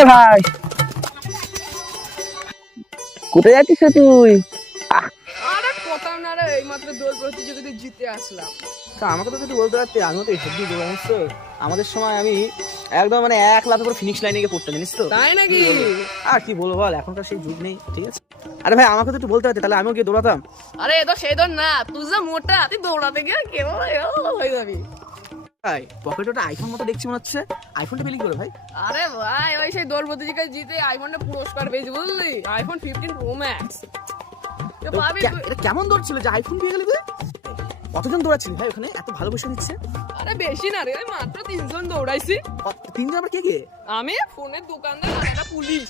কিরে ভাই, কোথায় যাচ্ছিস তুই? আরে কথা না রে, এইমাত্র দৌড় প্রতিযোগিতায় জিতে আসলাম। তা আমাকে তো তুই বলতে পারতি, আমিও তো হেভি দৌড় জানিস তো। আমাদের সময় আমি একদম মানে 1 লাফে করে ফিনিশ লাইনে গিয়ে পড়তাম জানিস তো। তাই নাকি? আর কি বলবো বল, এখনকার সেই যুগ নেই, ঠিক আছে। আরে ভাই আমাকে তো একটু বলতে পারতি, তাহলে আমিও গিয়ে দৌড়াতাম। আরে এ তো সেই দৌড় না, তুই যা মোটা, তুই দৌড়াতে গিয়ে কেমন হয়ে যাবি। ভাই পকেটে ওটা আইফোন মতো দেখছি মনে হচ্ছে, আইফোনটা পেলি কি করে ভাই? আরে ভাই ওই সেই দৌড় প্রতিযোগিতায় জিতে আইফোনটা পুরস্কার পেয়েছি বুঝলি, আইফোন 15 প্রো ম্যাক্স। তো এটা কেমন দৌড় ছিল যে আইফোন পেয়ে গেলি তুই? কতজন দৌড়াচ্ছিলি ভাই ওখানে, এত ভালো বসে নিচ্ছে? আরে বেশি না রে, ওই মাত্র 3 জন দৌড়াইছি। তিনজন আবার কে কে? আমি, ফোনের দোকানদার আর একটা পুলিশ।